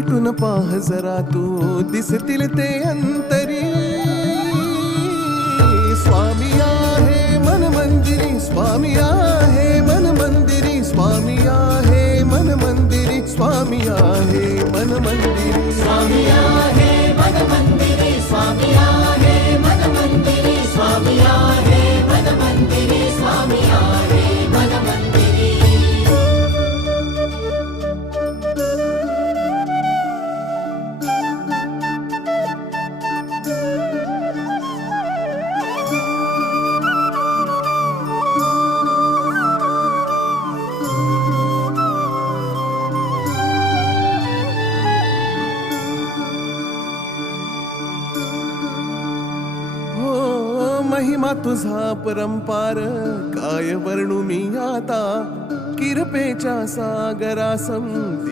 मिटून पाह जरा तू दिसतील ते अंतरी स्वामी आहे मन मंदिरी स्वामी आहे मन मंदिरी स्वामी आहे मन मंदिरी स्वामी आहे मन मंदिरी स्वामी आहे महिमा तुझा परंपार काय वर्णू मी आता किरपेच्या सागरासम